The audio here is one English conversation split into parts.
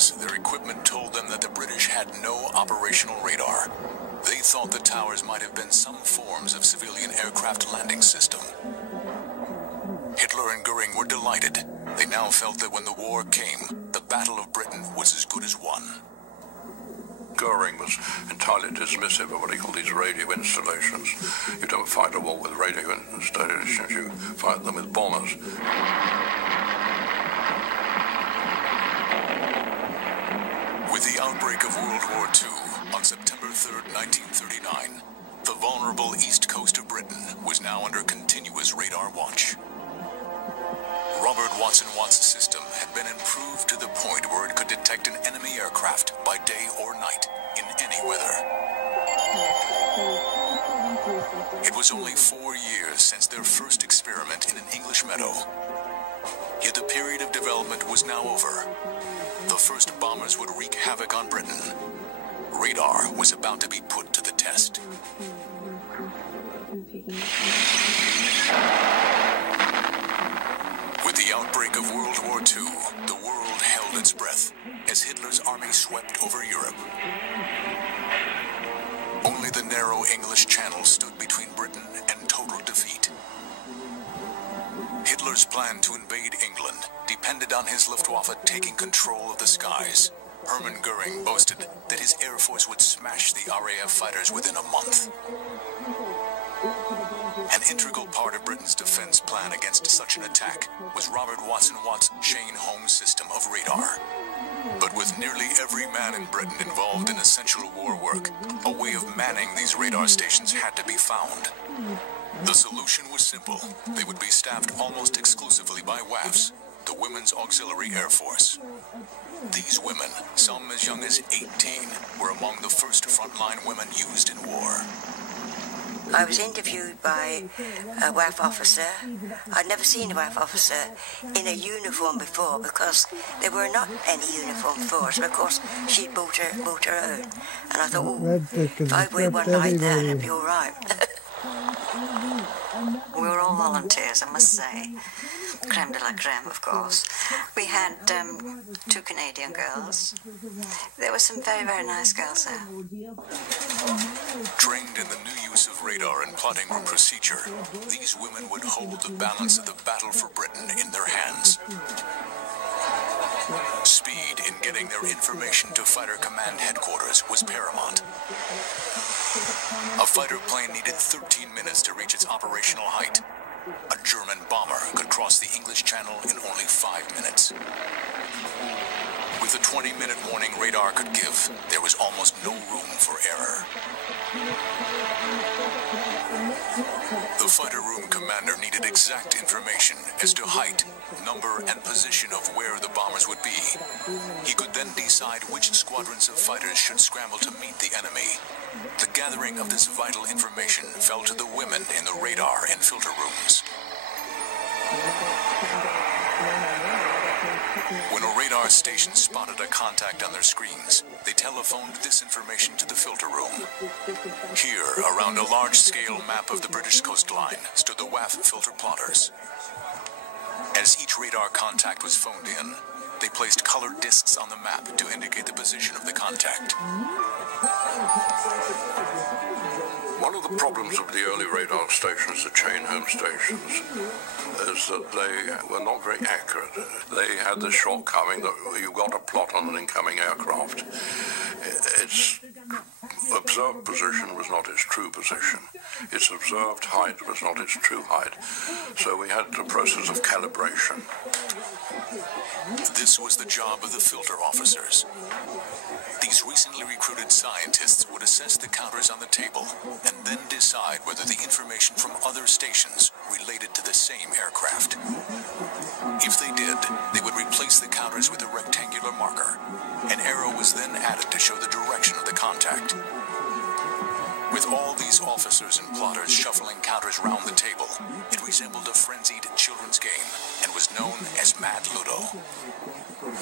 times, their equipment told them that the British had no operational radar. They thought the towers might have been some forms of civilian aircraft landing system. Hitler and Goering were delighted. They now felt that when the war came, the Battle of Britain was as good as won. Goering was entirely dismissive of what he called these radio installations. You don't fight a war with radio installations, you fight them with bombers. With the outbreak of World War II on September 3rd, 1939, the vulnerable east coast of Britain was now under continuous radar watch. Robert Watson Watt's system had been improved to the point where it could detect an enemy aircraft by day or night in any weather. It was only 4 years since their first experiment in an English meadow. Yet the period of development was now over. The first bombers would wreak havoc on Britain. Radar was about to be put to the test. With the outbreak of World War II, the world held its breath as Hitler's army swept over Europe. Only the narrow English Channel stood between Britain and total defeat. Hitler's plan to invade England depended on his Luftwaffe taking control of the skies. Hermann Goering boasted that his Air Force would smash the RAF fighters within a month. An integral part of Britain's defense plan against such an attack was Robert Watson Watt's Chain Holmes system of radar. But with nearly every man in Britain involved in essential war work, a way of manning these radar stations had to be found. The solution was simple. They would be staffed almost exclusively by WAAFs, the Women's Auxiliary Air Force. These women, some as young as 18, were among the first frontline women used in war. I was interviewed by a WAAF officer. I'd never seen a WAAF officer in a uniform before because there were not any uniform for us. Of course, she'd bought her own. And I thought, oh, if I wear one like that, it'd be all right. We were all volunteers, I must say. Creme de la creme, of course. We had 2 Canadian girls. There were some very, very nice girls there. Trained in the new use of radar and plotting room procedure, these women would hold the balance of the battle for Britain in their hands. Speed in getting their information to Fighter Command Headquarters was paramount. A fighter plane needed 13 minutes to reach its operational height. A German bomber could cross the English Channel in only 5 minutes. With the 20-minute warning radar could give, there was almost no room for error. The fighter room commander needed exact information as to height, number, and position of where the bombers would be. He could then decide which squadrons of fighters should scramble to meet the enemy. The gathering of this vital information fell to the women in the radar and filter rooms. When a radar station spotted a contact on their screens, they telephoned this information to the filter room. Here, around a large-scale map of the British coastline, stood the WAAF filter plotters. As each radar contact was phoned in, they placed colored discs on the map to indicate the position of the contact. One of the problems of the early radar stations, the Chain Home stations, is that they were not very accurate. They had the shortcoming that you got a plot on an incoming aircraft. Its observed position was not its true position. Its observed height was not its true height. So we had a process of calibration. This was the job of the filter officers. These recently recruited scientists would assess the counters on the table and then decide whether the information from other stations related to the same aircraft. If they did, they would replace the counters with a rectangular marker. An arrow was then added to show the direction of the contact. With all these officers and plotters shuffling counters round the table, it resembled a frenzied children's game and was known as Mad Ludo.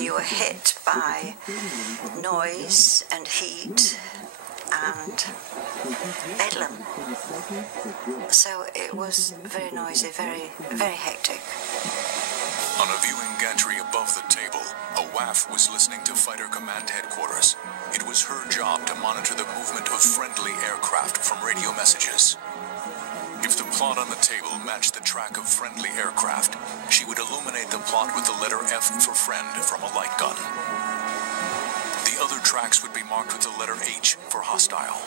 You were hit by noise and heat and bedlam. So it was very noisy, very, very hectic. On a viewing gantry above above the table, a WAF was listening to Fighter Command Headquarters. It was her job to monitor the movement of friendly aircraft from radio messages. If the plot on the table matched the track of friendly aircraft, she would illuminate the plot with the letter F for friend from a light gun. The other tracks would be marked with the letter H for hostile.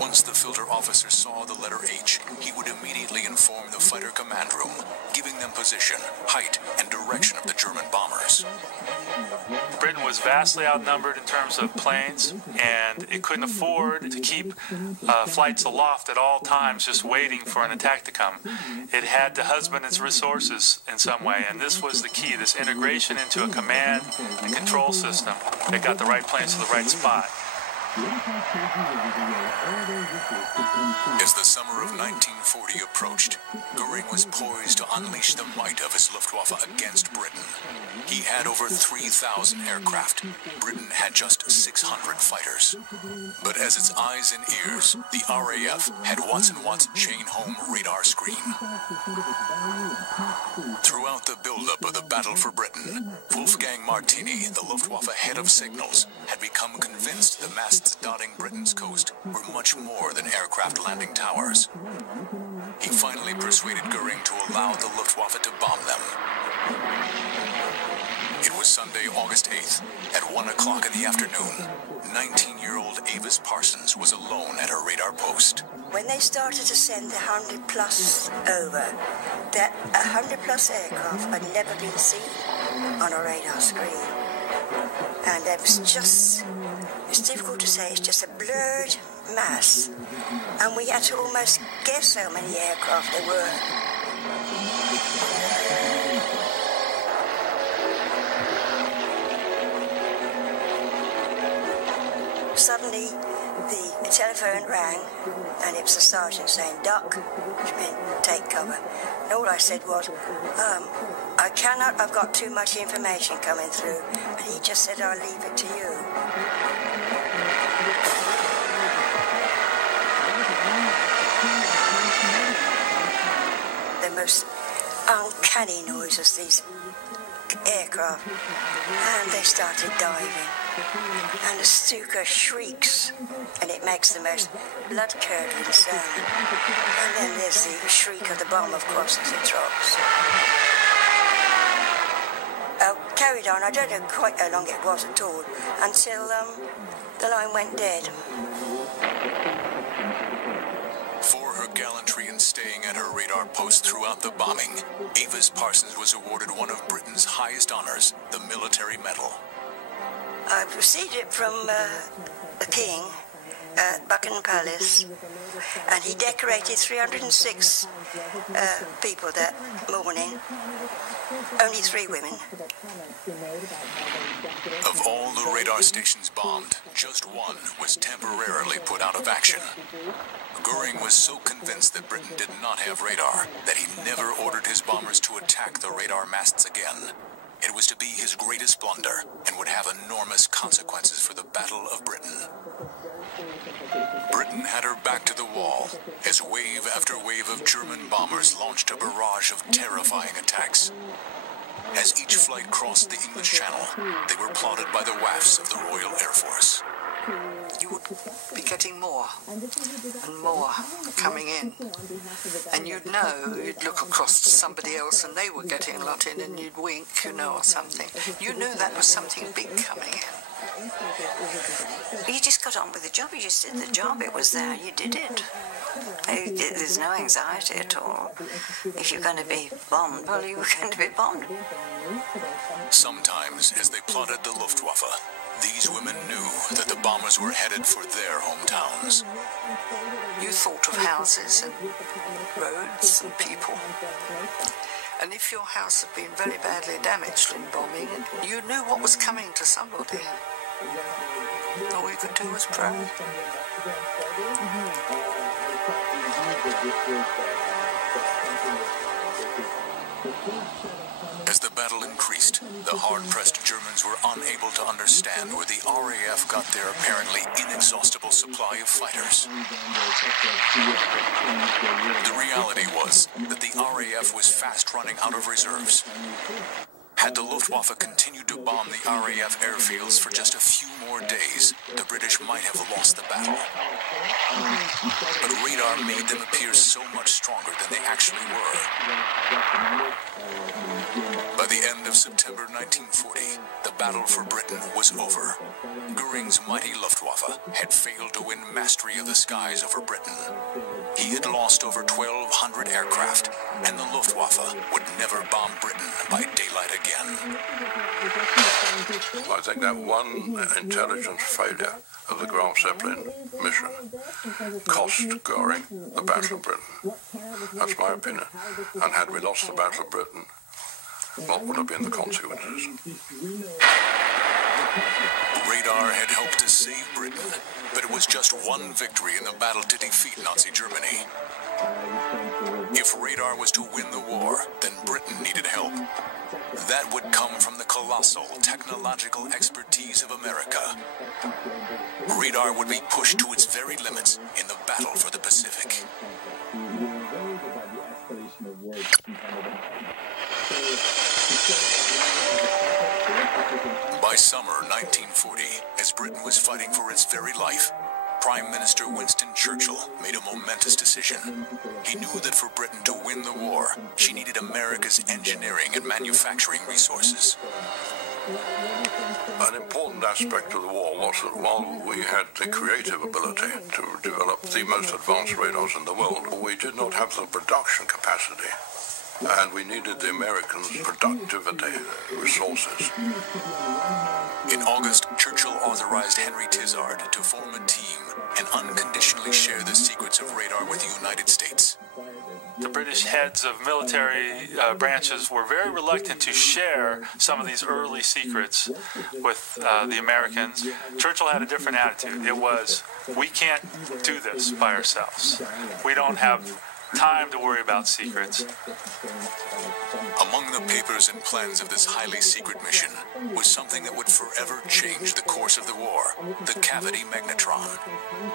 Once the filter officer saw the letter H, he would immediately inform the fighter command room, giving them position, height, and direction of the German bombers. Britain was vastly outnumbered in terms of planes, and it couldn't afford to keep flights aloft at all times just waiting for an attack to come. It had to husband its resources in some way, and this was the key, this integration into a command and control system that got the right planes to the right spot. As the summer of 1940 approached, Goering was poised to unleash the might of his Luftwaffe against Britain. He had over 3,000 aircraft. Britain had just 600 fighters. But as its eyes and ears, the RAF had Watts & Watts chain-home radar screen. Throughout the buildup of the battle for Britain, Wolfgang Martini, the Luftwaffe head of signals, had become convinced the masts dotting Britain's coast were much more than aircraft landing towers. He finally persuaded Goering to allow the Luftwaffe to bomb them. It was Sunday, August 8th, at 1 o'clock in the afternoon. 19-year-old Avis Parsons was alone at her radar post. When they started to send the 100-plus over, that 100-plus aircraft had never been seen on a radar screen. And it was just, it's difficult to say, it's just a blurred mass. And we had to almost guess how many aircraft there were. Suddenly, the telephone rang, and it was the sergeant saying, "Duck," which meant take cover. And all I said was, I cannot, I've got too much information coming through. And he just said, "I'll leave it to you." The most uncanny noises, these aircraft, and they started diving. And the Stuka shrieks, and it makes the most blood-curdling sound. And then there's the shriek of the bomb, of course, as it drops. Carried on, I don't know quite how long it was at all, until the line went dead. For her gallantry in staying at her radar post throughout the bombing, Avis Parsons was awarded one of Britain's highest honors, the Military Medal. I received it from the King at Buckingham Palace, and he decorated 306 people that morning, only 3 women. Of all the radar stations bombed, just one was temporarily put out of action. Goering was so convinced that Britain did not have radar that he never ordered his bombers to attack the radar masts again. It was to be his greatest blunder and would have enormous consequences for the Battle of Britain. Britain had her back to the wall as wave after wave of German bombers launched a barrage of terrifying attacks. As each flight crossed the English Channel, they were plotted by the WAFs of the Royal Air Force. You would be getting more and more coming in, and you'd know, you'd look across to somebody else and they were getting a lot in, and you'd wink, you know, or something. You knew that was something big coming in. You just got on with the job, you just did the job, it was there, you did it. There's no anxiety at all. If you're going to be bombed, well, you were going to be bombed. Sometimes, as they plotted the Luftwaffe, these women knew that the bombers were headed for their hometowns. You thought of houses and roads and people. And if your house had been very badly damaged in bombing, you knew what was coming to somebody. All you could do was pray. As the battle increased, the hard-pressed Germans were unable to understand where the RAF got their apparently inexhaustible supply of fighters. The reality was that the RAF was fast running out of reserves. Had the Luftwaffe continued to bomb the RAF airfields for just a few more days, the British might have lost the battle. But radar made them appear so much stronger than they actually were. By the end of September 1940, the battle for Britain was over. Goering's mighty Luftwaffe had failed to win mastery of the skies over Britain. He had lost over 1,200 aircraft, and the Luftwaffe would never bomb Britain by daylight again. I think that one intelligence failure of the Graf Zeppelin mission cost Goering the Battle of Britain. That's my opinion. And had we lost the Battle of Britain, what would have been the consequences? Radar had helped to save Britain, but it was just one victory in the battle to defeat Nazi Germany. If radar was to win the war, then Britain needed help. That would come from the colossal technological expertise of America. Radar would be pushed to its very limits in the battle for the Pacific. By summer 1940, as Britain was fighting for its very life, Prime Minister Winston Churchill made a momentous decision. He knew that for Britain to win the war, she needed America's engineering and manufacturing resources. An important aspect of the war was that while we had the creative ability to develop the most advanced radars in the world, we did not have the production capacity. And we needed the Americans' productivity resources. In August, Churchill authorized Henry Tizard to form a team and unconditionally share the secrets of radar with the United States. The British heads of military branches were very reluctant to share some of these early secrets with the Americans. Churchill had a different attitude. It was, we can't do this by ourselves. We don't have time to worry about secrets. Among the papers and plans of this highly secret mission was something that would forever change the course of the war, the cavity magnetron.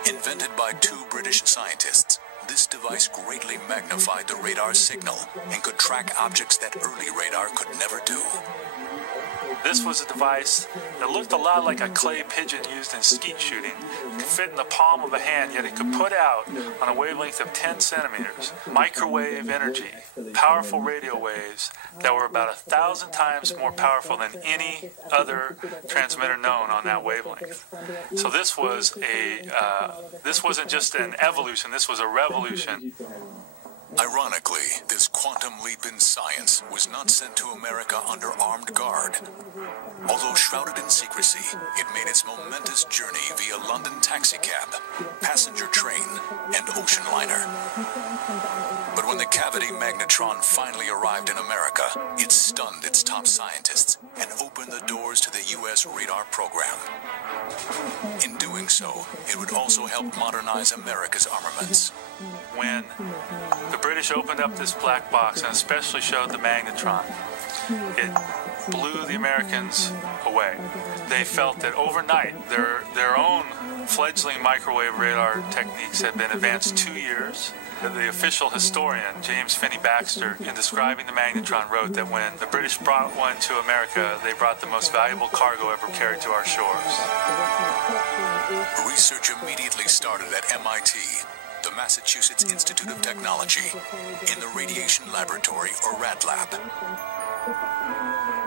Invented by two British scientists, this device greatly magnified the radar signal and could track objects that early radar could never do. This was a device that looked a lot like a clay pigeon used in skeet shooting. It could fit in the palm of a hand, yet it could put out, on a wavelength of 10 centimeters, microwave energy, powerful radio waves that were about 1,000 times more powerful than any other transmitter known on that wavelength. So this was this wasn't just an evolution, this was a revolution. Ironically, this quantum leap in science was not sent to America under armed guard. Although shrouded in secrecy, it made its momentous journey via London taxicab, passenger train, and ocean liner. But when the cavity magnetron finally arrived in America, it stunned its top scientists and opened the doors to the U.S. radar program. In doing so, it would also help modernize America's armaments. When the British opened up this black box and especially showed the magnetron, it blew the Americans away. They felt that overnight their own fledgling microwave radar techniques had been advanced 2 years. The official historian, James Finney Baxter, in describing the magnetron, wrote that when the British brought one to America, they brought the most valuable cargo ever carried to our shores. Research immediately started at MIT, the Massachusetts Institute of Technology, in the Radiation Laboratory, or RadLab.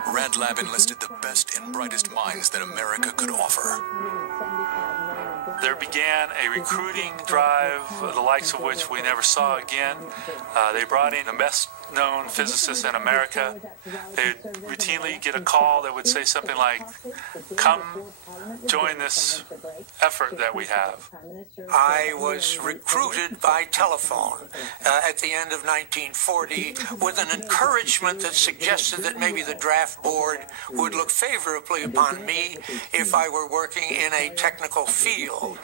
RadLab enlisted the best and brightest minds that America could offer. There began a recruiting drive, the likes of which we never saw again. They brought in the best known physicists in America. They'd routinely get a call that would say something like, come join this effort that we have. I was recruited by telephone at the end of 1940 with an encouragement that suggested that maybe the draft board would look favorably upon me if I were working in a technical field.